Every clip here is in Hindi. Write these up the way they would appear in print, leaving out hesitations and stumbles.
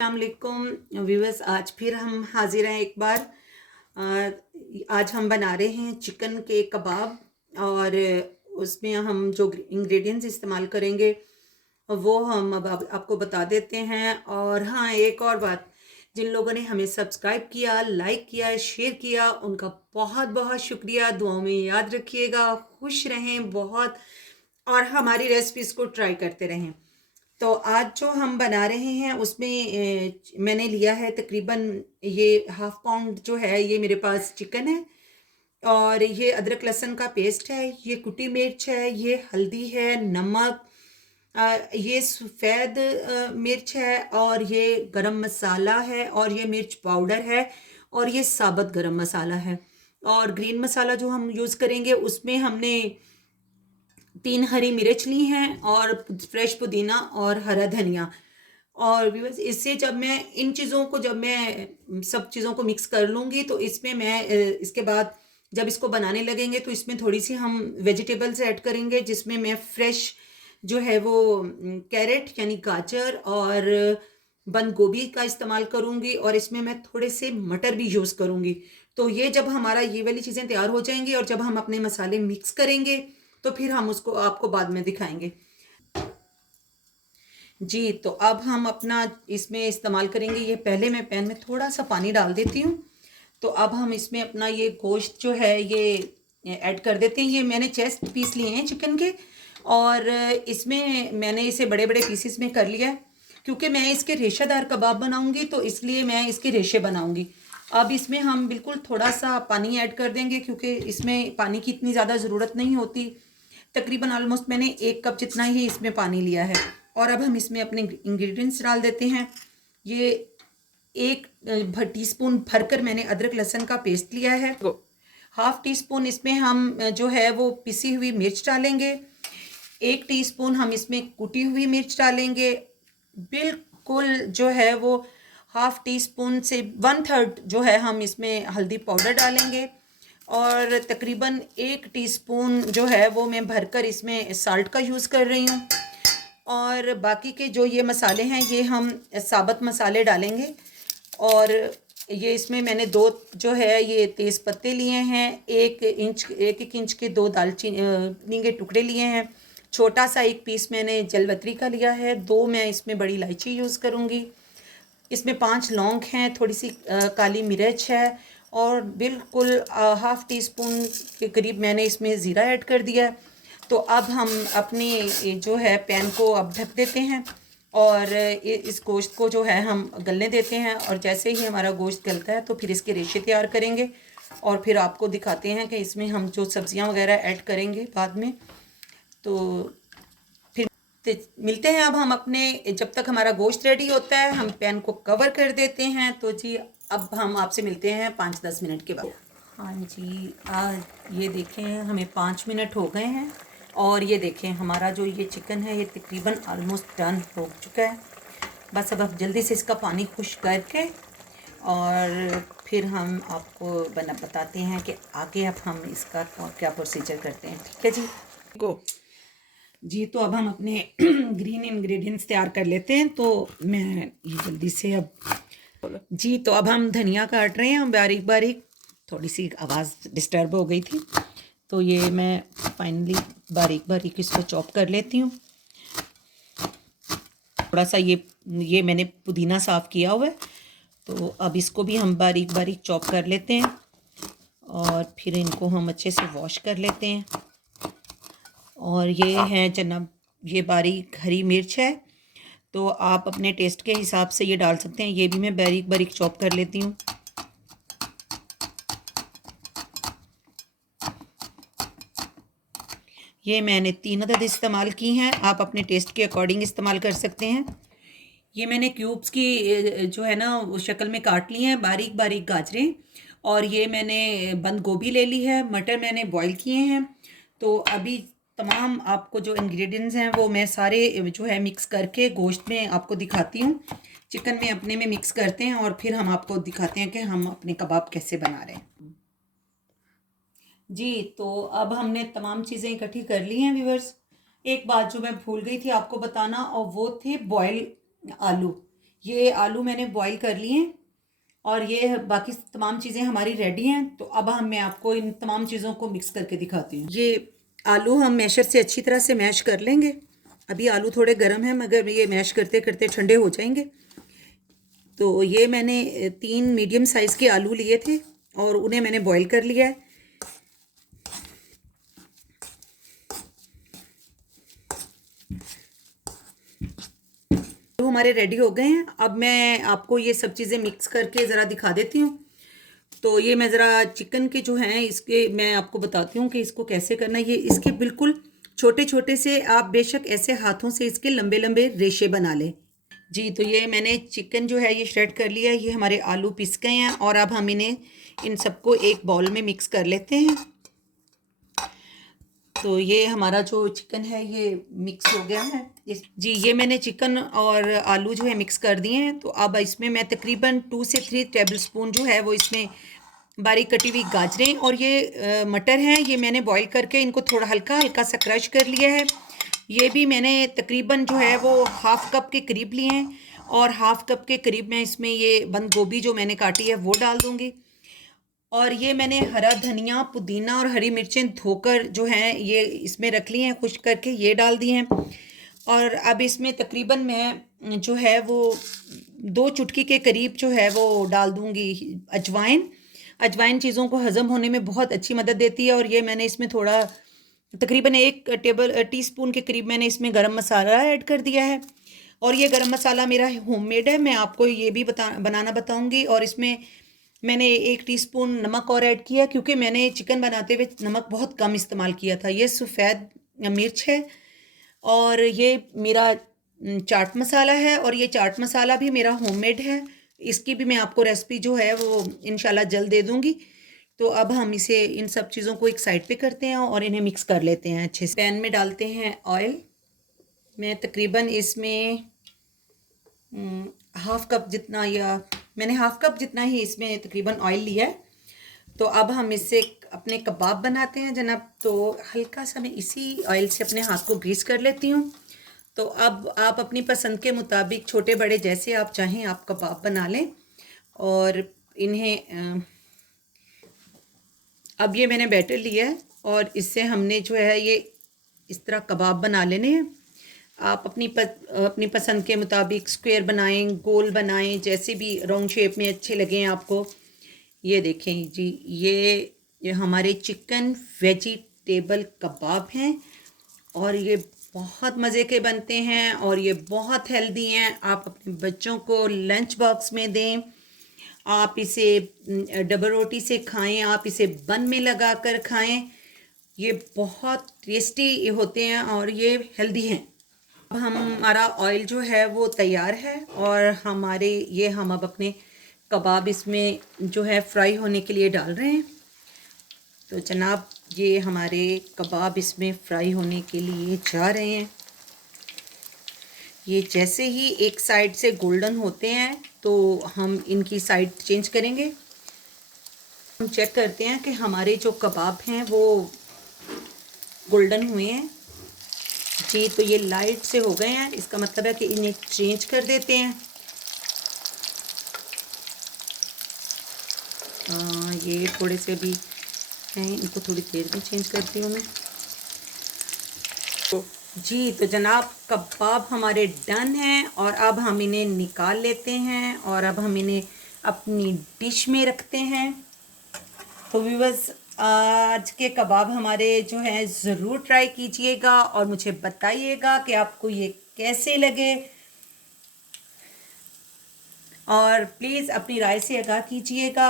अस्सलामुअलैकुम व्यूअर्स, आज फिर हम हाजिर हैं एक बार। आज हम बना रहे हैं चिकन के कबाब और उसमें हम जो इंग्रेडिएंट्स इस्तेमाल करेंगे वो हम अब आपको बता देते हैं। और हाँ, एक और बात, जिन लोगों ने हमें सब्सक्राइब किया, लाइक किया, शेयर किया, उनका बहुत बहुत शुक्रिया। दुआओं में याद रखिएगा, खुश रहें बहुत और हमारी रेसिपीज़ को ट्राई करते रहें। तो आज जो हम बना रहे हैं उसमें मैंने लिया है तकरीबन ये हाफ पाउंड जो है, ये मेरे पास चिकन है और ये अदरक लहसुन का पेस्ट है, ये कुटी मिर्च है, ये हल्दी है, नमक, ये सफ़ेद मिर्च है और ये गरम मसाला है और ये मिर्च पाउडर है और ये साबुत गरम मसाला है। और ग्रीन मसाला जो हम यूज़ करेंगे उसमें हमने 3 हरी मिर्च ली हैं और फ्रेश पुदीना और हरा धनिया। और व्यूअर्स, इससे जब मैं इन चीज़ों को जब मैं सब चीज़ों को मिक्स कर लूँगी तो इसमें मैं इसके बाद जब इसको बनाने लगेंगे तो इसमें थोड़ी सी हम वेजिटेबल्स ऐड करेंगे, जिसमें मैं फ्रेश जो है वो कैरेट यानी गाजर और बंद गोभी का इस्तेमाल करूँगी और इसमें मैं थोड़े से मटर भी यूज़ करूँगी। तो ये जब हमारा ये वाली चीज़ें तैयार हो जाएंगी और जब हम अपने मसाले मिक्स करेंगे तो फिर हम उसको आपको बाद में दिखाएंगे। जी, तो अब हम अपना इसमें इस्तेमाल करेंगे, ये पहले मैं पैन में थोड़ा सा पानी डाल देती हूँ। तो अब हम इसमें अपना ये गोश्त जो है ये ऐड कर देते हैं। ये मैंने चेस्ट पीस लिए हैं चिकन के और इसमें मैंने इसे बड़े बड़े पीसेस में कर लिया है, क्योंकि मैं इसके रेशेदार कबाब बनाऊंगी तो इसलिए मैं इसके रेशे बनाऊंगी। अब इसमें हम बिल्कुल थोड़ा सा पानी ऐड कर देंगे, क्योंकि इसमें पानी की इतनी ज़्यादा ज़रूरत नहीं होती। तकरीबन ऑलमोस्ट मैंने 1 कप जितना ही इसमें पानी लिया है। और अब हम इसमें अपने इंग्रेडिएंट्स डाल देते हैं। ये 1 टीस्पून भरकर मैंने अदरक लहसुन का पेस्ट लिया है। हाफ टी स्पून इसमें हम जो है वो पिसी हुई मिर्च डालेंगे। 1 टीस्पून हम इसमें कुटी हुई मिर्च डालेंगे। बिल्कुल जो है वो हाफ टी स्पून से 1/3 जो है हम इसमें हल्दी पाउडर डालेंगे और तकरीबन 1 टीस्पून जो है वो मैं भरकर इसमें साल्ट का यूज़ कर रही हूँ। और बाकी के जो ये मसाले हैं ये हम साबुत मसाले डालेंगे। और ये इसमें मैंने 2 जो है ये तेज़ पत्ते लिए हैं, 1 इंच के 2 दालचीनी के टुकड़े लिए हैं, छोटा सा 1 पीस मैंने जलवतरी का लिया है, 2 मैं इसमें बड़ी इलायची यूज़ करूँगी, इसमें 5 लौंग हैं, थोड़ी सी काली मिर्च है और बिल्कुल हाफ टी स्पून के करीब मैंने इसमें ज़ीरा ऐड कर दिया है। तो अब हम अपनी जो है पैन को अब ढक देते हैं और इस गोश्त को जो है हम गलने देते हैं। और जैसे ही हमारा गोश्त गलता है तो फिर इसके रेशे तैयार करेंगे और फिर आपको दिखाते हैं कि इसमें हम जो सब्जियां वगैरह ऐड करेंगे बाद में। तो मिलते हैं अब हम अपने, जब तक हमारा गोश्त रेडी होता है हम पैन को कवर कर देते हैं। तो जी अब हम आपसे मिलते हैं 5-10 मिनट के बाद। हाँ जी, ये देखें हमें 5 मिनट हो गए हैं और ये देखें हमारा जो ये चिकन है ये तकरीबन ऑलमोस्ट डन हो चुका है। बस अब जल्दी से इसका पानी खुश्क करके और फिर हम आपको बताते हैं कि आगे अब हम इसका क्या प्रोसीजर करते हैं। ठीक है जी, गो जी। तो अब हम अपने ग्रीन इंग्रेडिएंट्स तैयार कर लेते हैं। तो मैं ये जल्दी से अब जी, तो अब हम धनिया काट रहे हैं हम बारीक बारीक। थोड़ी सी आवाज़ डिस्टर्ब हो गई थी तो ये मैं फाइनली बारीक बारीक इसको चॉप कर लेती हूँ। थोड़ा सा ये मैंने पुदीना साफ़ किया हुआ है तो अब इसको भी हम बारीक बारीक चॉप कर लेते हैं और फिर इनको हम अच्छे से वॉश कर लेते हैं। और ये है जनाब, ये बारीक हरी मिर्च है, तो आप अपने टेस्ट के हिसाब से ये डाल सकते हैं। ये भी मैं बारीक बारीक चॉप कर लेती हूँ। ये मैंने 3 अदद इस्तेमाल की हैं, आप अपने टेस्ट के अकॉर्डिंग इस्तेमाल कर सकते हैं। ये मैंने क्यूब्स की जो है ना वो शक्ल में काट ली हैं, बारीक बारीक गाजरें। और ये मैंने बंद गोभी ले ली है, मटर मैंने बॉईल किए हैं। तो अभी तमाम आपको जो इंग्रेडिएंट्स हैं वो मैं सारे जो है मिक्स करके गोश्त में आपको दिखाती हूँ। चिकन में अपने में मिक्स करते हैं और फिर हम आपको दिखाते हैं कि हम अपने कबाब कैसे बना रहे हैं। जी, तो अब हमने तमाम चीज़ें इकट्ठी कर ली हैं व्यूअर्स। एक बात जो मैं भूल गई थी आपको बताना, और वो थे बॉयल आलू। ये आलू मैंने बॉईल कर लिए हैं और ये बाकी तमाम चीज़ें हमारी रेडी हैं। तो अब मैं आपको इन तमाम चीज़ों को मिक्स करके दिखाती हूँ। ये आलू हम मैशर से अच्छी तरह से मैश कर लेंगे। अभी आलू थोड़े गर्म हैं मगर ये मैश करते करते ठंडे हो जाएंगे। तो ये मैंने 3 मीडियम साइज़ के आलू लिए थे और उन्हें मैंने बॉईल कर लिया है। तो हमारे रेडी हो गए हैं। अब मैं आपको ये सब चीज़ें मिक्स करके ज़रा दिखा देती हूँ। तो ये मैं ज़रा चिकन के जो हैं इसके मैं आपको बताती हूँ कि इसको कैसे करना है। ये इसके बिल्कुल छोटे छोटे से, आप बेशक ऐसे हाथों से इसके लंबे लंबे रेशे बना लें। जी, तो ये मैंने चिकन जो है ये श्रेड कर लिया है। ये हमारे आलू पिस गए हैं और अब हम इन्हें इन सबको एक बाउल में मिक्स कर लेते हैं। तो ये हमारा जो चिकन है ये मिक्स हो गया है। जी, ये मैंने चिकन और आलू जो है मिक्स कर दिए हैं। तो अब इसमें मैं तकरीबन 2 से 3 टेबल स्पून जो है वो इसमें बारीक कटी हुई गाजरें और ये मटर हैं, ये मैंने बॉईल करके इनको थोड़ा हल्का हल्का सा क्रश कर लिया है। ये भी मैंने तकरीबन जो है वो हाफ़ कप के करीब लिए हैं और हाफ़ कप के करीब मैं इसमें ये बंद गोभी जो मैंने काटी है वो डाल दूँगी। और ये मैंने हरा धनिया, पुदीना और हरी मिर्चें धोकर जो हैं ये इसमें रख ली हैं, खुश्क करके ये डाल दी हैं। और अब इसमें तकरीबन मैं जो है वो 2 चुटकी के करीब जो है वो डाल दूँगी अजवाइन। अजवाइन चीज़ों को हज़म होने में बहुत अच्छी मदद देती है। और ये मैंने इसमें थोड़ा तकरीबन 1 टीस्पून के करीब मैंने इसमें गरम मसाला ऐड कर दिया है। और ये गरम मसाला मेरा होममेड है, मैं आपको ये भी बनाना बताऊँगी। और इसमें मैंने 1 टीस्पून नमक और ऐड किया क्योंकि मैंने चिकन बनाते हुए नमक बहुत कम इस्तेमाल किया था। ये सफ़ेद मिर्च है और ये मेरा चाट मसाला है और ये चाट मसाला भी मेरा होममेड है। इसकी भी मैं आपको रेसिपी जो है वो इंशाल्लाह जल्द दे दूँगी। तो अब हम इसे इन सब चीज़ों को एक साइड पे करते हैं और इन्हें मिक्स कर लेते हैं अच्छे से। पैन में डालते हैं ऑयल। मैं तकरीबन इसमें हाफ़ कप जितना, या मैंने हाफ़ कप जितना ही इसमें तकरीबन ऑयल लिया है। तो अब हम इससे अपने कबाब बनाते हैं जनाब। तो हल्का सा मैं इसी ऑयल से अपने हाथ को ग्रीस कर लेती हूँ। तो अब आप अपनी पसंद के मुताबिक छोटे बड़े जैसे आप चाहें आप कबाब बना लें। और इन्हें अब ये मैंने बैटर लिया है और इससे हमने जो है ये इस तरह कबाब बना लेने हैं। आप अपनी पसंद के मुताबिक स्क्वायर बनाएं, गोल बनाएं, जैसे भी राउंड शेप में अच्छे लगें आपको। ये देखें जी, ये हमारे चिकन वेजिटेबल कबाब हैं और ये बहुत मज़े के बनते हैं और ये बहुत हेल्दी हैं। आप अपने बच्चों को लंच बॉक्स में दें, आप इसे डबल रोटी से खाएं, आप इसे बन में लगा कर खाएं। ये बहुत टेस्टी होते हैं और ये हेल्दी हैं। अब हमारा ऑयल जो है वो तैयार है और हम अब अपने कबाब इसमें जो है फ्राई होने के लिए डाल रहे हैं। तो जनाब ये हमारे कबाब इसमें फ्राई होने के लिए जा रहे हैं। ये जैसे ही एक साइड से गोल्डन होते हैं तो हम इनकी साइड चेंज करेंगे। हम चेक करते हैं कि हमारे जो कबाब हैं वो गोल्डन हुए हैं। जी, तो ये लाइट से हो गए हैं, इसका मतलब है कि इन्हें चेंज कर देते हैं। ये थोड़े से भी हैं, इनको थोड़ी देर में चेंज करती हूँ मैं। तो जी, तो जनाब कबाब हमारे डन हैं और अब हम इन्हें निकाल लेते हैं और अब हम इन्हें अपनी डिश में रखते हैं। तो व्यूअर्स, आज के कबाब हमारे जो हैं ज़रूर ट्राई कीजिएगा और मुझे बताइएगा कि आपको ये कैसे लगे। और प्लीज़ अपनी राय से आगाह कीजिएगा।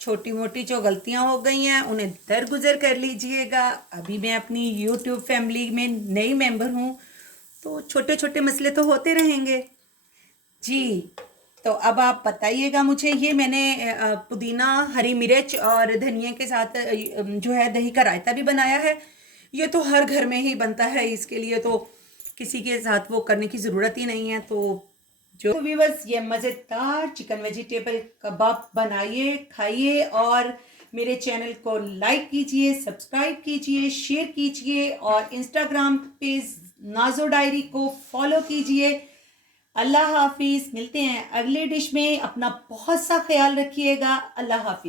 छोटी मोटी जो गलतियां हो गई हैं उन्हें दरगुजर कर लीजिएगा। अभी मैं अपनी यूट्यूब फैमिली में नई मेंबर हूँ, तो छोटे छोटे मसले तो होते रहेंगे। जी, तो अब आप बताइएगा मुझे। ये मैंने पुदीना, हरी मिर्च और धनिया के साथ जो है दही का रायता भी बनाया है। ये तो हर घर में ही बनता है, इसके लिए तो किसी के साथ वो करने की ज़रूरत ही नहीं है। तो जो व्यूअर्स, ये मज़ेदार चिकन वेजिटेबल कबाब बनाइए, खाइए और मेरे चैनल को लाइक कीजिए, सब्सक्राइब कीजिए, शेयर कीजिए और इंस्टाग्राम पेज नाज़ो डायरी को फॉलो कीजिए। अल्लाह हाफिज़। मिलते हैं अगले डिश में। अपना बहुत सा ख्याल रखिएगा। अल्लाह हाफिज़।